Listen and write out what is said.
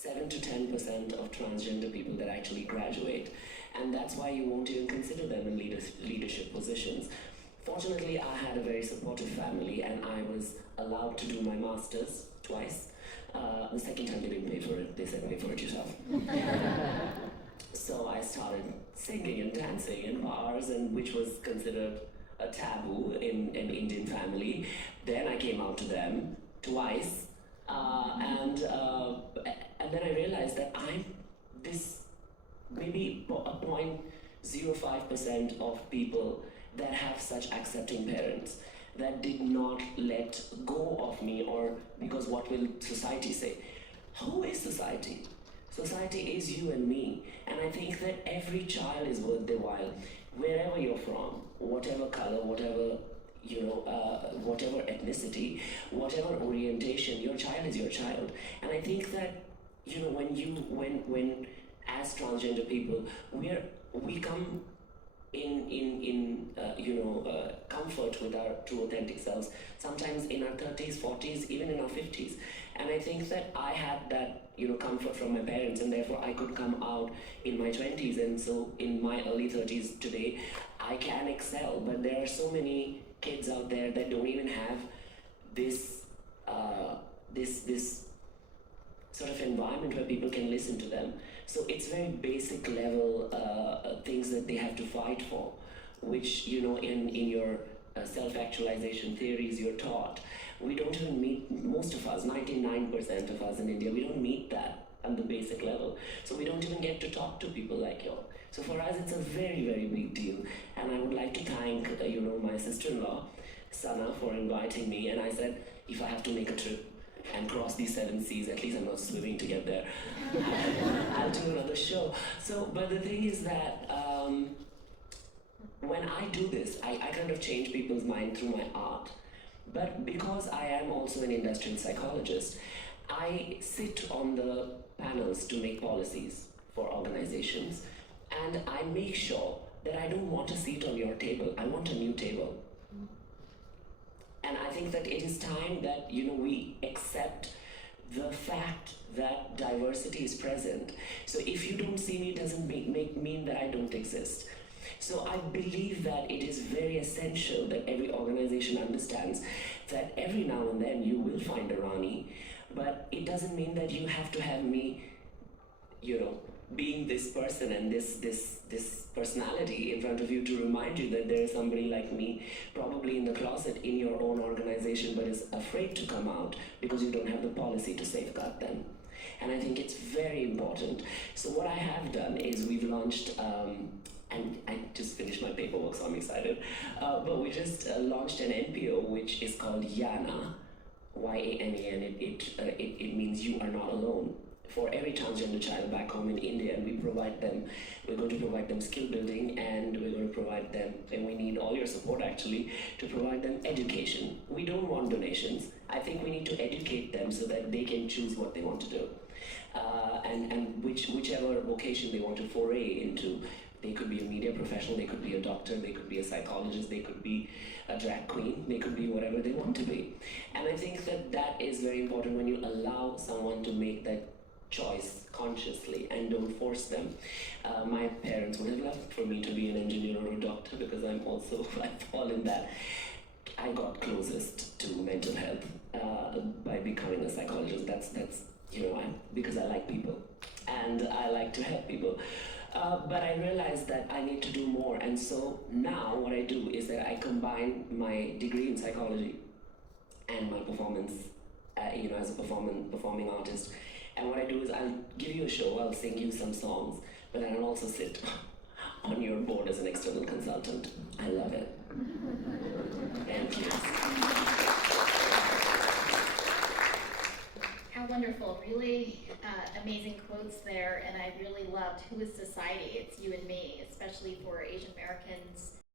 7 to 10% of transgender people that actually graduate, and that's why you won't even consider them in leadership positions. Fortunately, I had a very supportive family, and I was allowed to do my master's twice. The second time they didn't pay for it, they said pay for it yourself. So I started singing and dancing in bars, and which was considered a taboo in an Indian family. Then I came out to them twice, and then I realized that I'm this maybe a 0.05% of people that have such accepting parents that did not let go of me, or because what will society say? Who is society? Society is you and me, and I think that every child is worth their while, wherever you're from, whatever color, whatever whatever ethnicity, whatever orientation, your child is your child. And I think that when as transgender people, we come in comfort with our true authentic selves, sometimes in our 30s, 40s, even in our 50s. And I think that I had that comfort from my parents, and therefore I could come out in my 20s, and so in my early 30s today I can excel. But there are so many kids out there that don't even have this sort of environment where people can listen to them. So it's very basic level things that they have to fight for, which in your self-actualization theories you're taught. We don't even meet, most of us, 99% of us in India, we don't meet that at the basic level. So we don't even get to talk to people like you. So for us it's a very, very big deal. And I would like to thank my sister-in-law, Sana, for inviting me. And I said, if I have to make a trip and cross these 7 seas, at least I'm not swimming to get there, I'll do another show. So, but the thing is that when I do this, I kind of change people's mind through my art. But because I am also an industrial psychologist, I sit on the panels to make policies for organizations, and I make sure that I don't want a seat on your table, I want a new table. And I think that it is time that we accept the fact that diversity is present. So if you don't see me, it doesn't mean that I don't exist. So I believe that it is very essential that every organization understands that every now and then you will find a Rani, but it doesn't mean that you have to have me, being this person and this personality in front of you to remind you that there is somebody like me, probably in the closet in your own organization, but is afraid to come out because you don't have the policy to safeguard them. And I think it's very important. So what I have done is we've launched, and I just finished my paperwork, so I'm excited. But we just launched an NPO which is called YANA, Y-A-N-A-N. It means you are not alone. For every transgender child back home in India, and we're going to provide them skill building, and we're going to provide them, and we need all your support actually, to provide them education. We don't want donations. I think we need to educate them so that they can choose what they want to do. And whichever vocation they want to foray into. They could be a media professional, they could be a doctor, they could be a psychologist, they could be a drag queen, they could be whatever they want to be. And I think that is very important when you allow someone to make that choice consciously and don't force them. My parents would have loved for me to be an engineer or a doctor, because I fall in that. I got closest to mental health by becoming a psychologist. That's because I like people and I like to help people. But I realized that I need to do more, and so now what I do is that I combine my degree in psychology and my performance, as a performing artist. And what I do is I'll give you a show, I'll sing you some songs, but then I'll also sit on your board as an external consultant. I love it. Thank you. How wonderful, really amazing quotes there, and I really loved who is society? It's you and me, especially for Asian Americans